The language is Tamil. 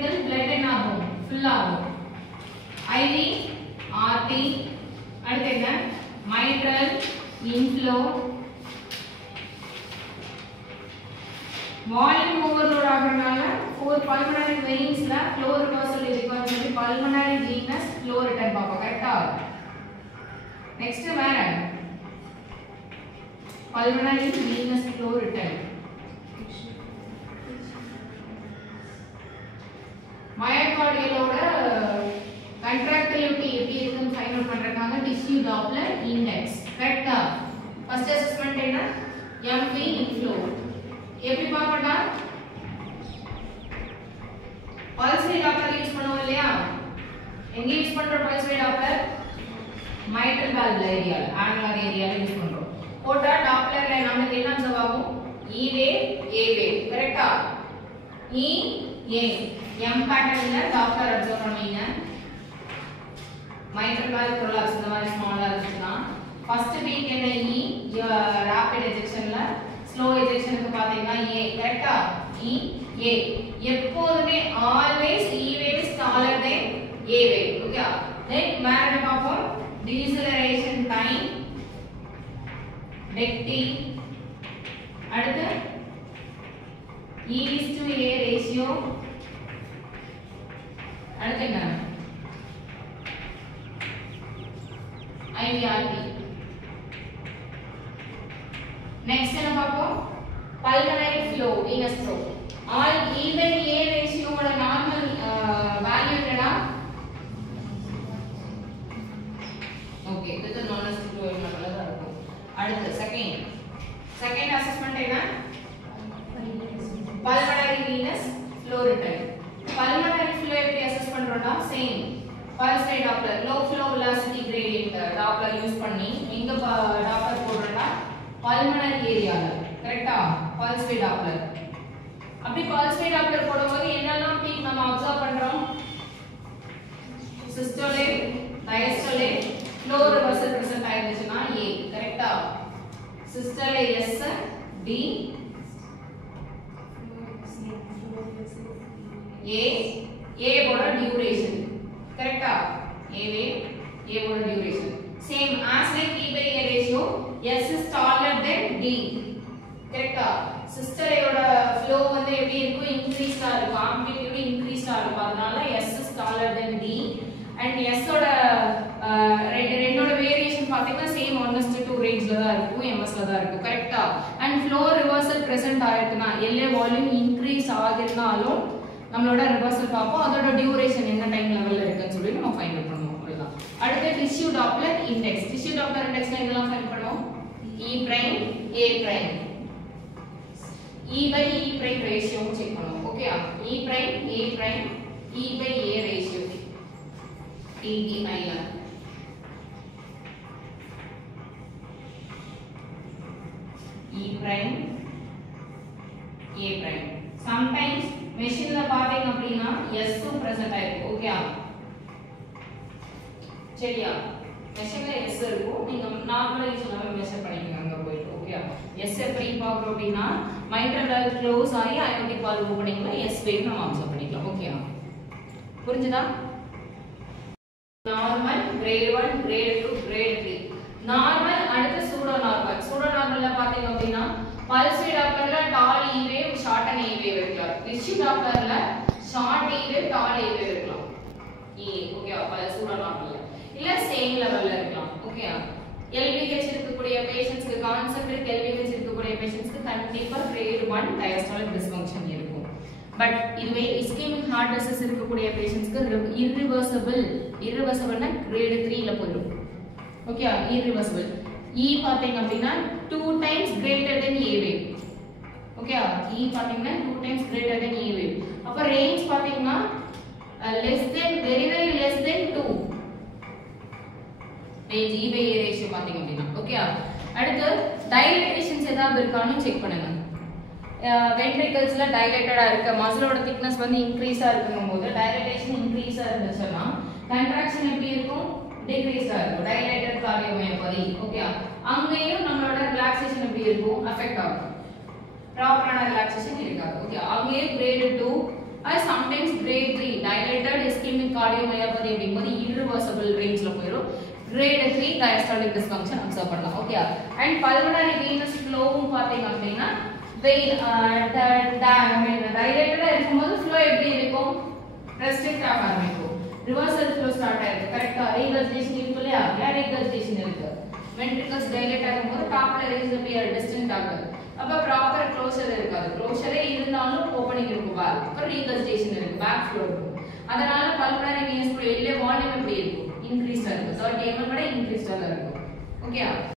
ventricle blood என்ன ஆகும் full ஆகும் IV RT அடுத்து என்ன mitral inflow volume overload ஆகறனால 4 pulmonary veins ல flow reversal இருக்குன்னு சொல்லி pulmonary venous flow return பாப்போம் கரெக்ட்டா நெக்ஸ்ட் வேற pulmonary venous flow return மயோகார்டியலோட contractility எப்படி இருக்குன்னு ஃபைண்ட் அவுட் பண்றதுக்காக tissue doppler index கரெக்ட்டா ஃபர்ஸ்ட் அசஸ்மென்ட் என்ன MV inflow எப்படி பார்க்கறதா pulse rate doppler யூஸ் பண்ணுவோம் இல்லையா எங்க யூஸ் பண்றோம் pulse rate doppler mitral valve area annular area ல யூஸ் பண்றோம் போட்டா டாப்லர்ல நமக்கு என்ன ஆன்சர் ஆகும் E wave A wave கரெக்ட்டா E A M பேட்டர்ன்ல டாப்லர் அப்சர்வ் பண்ணுவீங்க mitral valve prolapse இந்த மாதிரி ஸ்மாலா இருக்குன்னா ஃபர்ஸ்ட் வீக் என்ன E rapid ejectionல slow ejectionக்கு பாத்தீங்கன்னா A கரெக்ட்டா E A எப்போதுமே always E wave is taller than A wave okay then வேற என்ன பாப்போம் deceleration time death T அடுத்து E/A ratio அடுத்து என்ன IVRT next என்ன பாப்போம் pulmonary flow venous flow all even A ratio ஓட normal value என்னடா ஓகே இது known as flow நம்மள தான் இருக்கும் அடுத்து செகண்ட் அசஸ்மென்ட் என்ன pulmonary venous flow return pulmonary flow எப்படி அசஸ் பண்றோம்னா same pulse rate doppler low flow velocity gradient doppler use பண்ணி எங்க doppler போடுறோம்னா pulmonary ஏரியால கரெக்ட்டா pulse rate doppler அப்படி pulse rate doppler போடும்போது என்னெல்லாம் பீக் நம்ம அப்சர்வ் பண்றோம் systolic diastolic flow reversal present ஆயிருச்சுனா A கரெக்ட்டா systolic S D A ஓட duration கரெக்ட்டா A ஓட duration same as like E/A ratio S is taller than D கரெக்ட்டா சிஸ்டர் ஓட flow வந்து எப்படி இருக்கும் increased ஆ இருக்கும் amplitude increased ஆ இருக்கும் அதனால S is taller than D and S ஓட ரெண்டோட வேரியேஷன் பாத்தீங்கன்னா சேம் 1:2 ரேஞ்ச்ல தான் இருக்கும் MS ல தான் இருக்கும் கரெக்ட்டா and flow reversal present ஆயிருக்குனா LA volume increase ஆகிருந்தாலும் நம்மளோட ரிவர்சல் பாப்போம் அதோட டியூரேஷன் என்ன டைம் லெவல்ல இருக்குன்னு சொல்லி நம்ம ஃபைண்ட் அவுட் பண்ணுவோம் அவ்வளவுதான் அடுத்து tissue Doppler index tissue Doppler இன்டெக்ஸ்ல இதெல்லாம் ஃபைண்ட் பண்ணுவோம் E prime A prime E by E prime ratio check பண்ணுவோம் okay E prime A prime E by A ratio TDI E prime A prime sometimes மெஷின்ல பாத்தீங்க அப்படினா S பிரசன்ட் ஆயிருக்கும் ஓகே சரியா மெஷின்ல S இருக்கும் நீங்க நார்மலா யூஸ் பண்ணாம மெஷர் பண்ணிக்கங்க அங்க போயிட்டு ஓகே S எப்படி பார்க்கறோம் அப்படினா mitral valve க்ளோஸ் ஆகி aortic valve ஓபனிங்ல S வேவ் நம்ம அப்சர்வ் பண்ணிக்கலாம் ஓகே புரிஞ்சுதா normal grade 1 grade 2 grade 3 normal அடுத்து சூடோ நார்மல்ல பாத்தீங்க அப்படினா pulse rate dopplerல tall E wave short and A wave இருக்கலாம் tissue dopplerல short E wave tall A wave இருக்கலாம் ஓகே pulse சூடோ நார்மல்ல இல்ல சேம் லெவல்ல இருக்கலாம் ஓகே LVH இருக்கக்கூடிய பேஷண்ட்ஸ்க்கு கான்சென்ட்ரிக் LVH இருக்கக்கூடிய பேஷண்ட்ஸ்க்கு கண்டிப்பா கிரேட் 1 diastolic dysfunction இருக்கும் பட் இதுவே இஸ்கெமிக் ஹார்ட் டிசீஸ் இருக்கக்கூடிய பேஷண்ட்ஸ்க்கு irreversible கிரேட் 3 ல போயிடும் ஓகே irreversible E பாத்தீங்க அப்படினா 2 times greater than A wave okay E பாத்தீங்கன்னா 2 times greater than A wave அப்ப range பாத்தீங்கன்னா less than very less than 2 range E by A ratio பாத்தீங்க அப்படினா ஓகே அடுத்து dilatations ஏதாவது இருக்கான்னு செக் பண்ணுங்க ventriclesல dilated இருக்க மசிலோட thickness வந்து increase இருக்கும்போது dilatation increase இருந்துச்சுனா contraction எப்படி இருக்கும் decrease இருக்கும் dilated cardiomyopathy ஓகே அங்கேயும் நம்மளோட relaxation எப்படி இருக்கும் affect ஆகும் ப்ராப்பரான relaxation இருக்காது ஓகே அங்கேயே grade 2 அது sometimes great 3 dilated ischaemic cardiomyopathy அப்படிங்கும்போது irreversible ரேஞ்ச்ல போயிடும். கிரேட் 3 diastolic dysfunction அப்சர்வ் பண்ணலாம். ஓகே. அண்ட் பல்மனரி venous flowவும் பாத்தீங்க அப்படின்னா டைலேட்டடா இருக்கும்போது flow எப்படி இருக்கும்? ரெஸ்ட்ரிக்ட் ஆக ஆரம்பிக்கும். ரிவர்சல் flow ஸ்டார்ட் ஆயிருக்கு. கரெக்ட்டா? regurgitation இருக்கு இல்லையா? regurgitation இருக்கு. ventricles dilate ஆகும்போது டாப்ல raise appear distant ஆகுது. அப்ப ப்ராப்பர் க்ளோஷர் இருக்காது. க்ளோஷரே இருந்தாலும் ஓபனிங் இருக்கும் வால். அப்புறம் regurgitation இருக்கு. பேக் ஃப்ளோ இருக்கும். அதனால பல்மனரி venous flow வெளிய வால்யூம் எப்படி இருக்கும்? இன்கிரீஸ்டா இருக்கும். 30 mm விட இன்கிரீஸ்டா இருக்கும். ஓகே.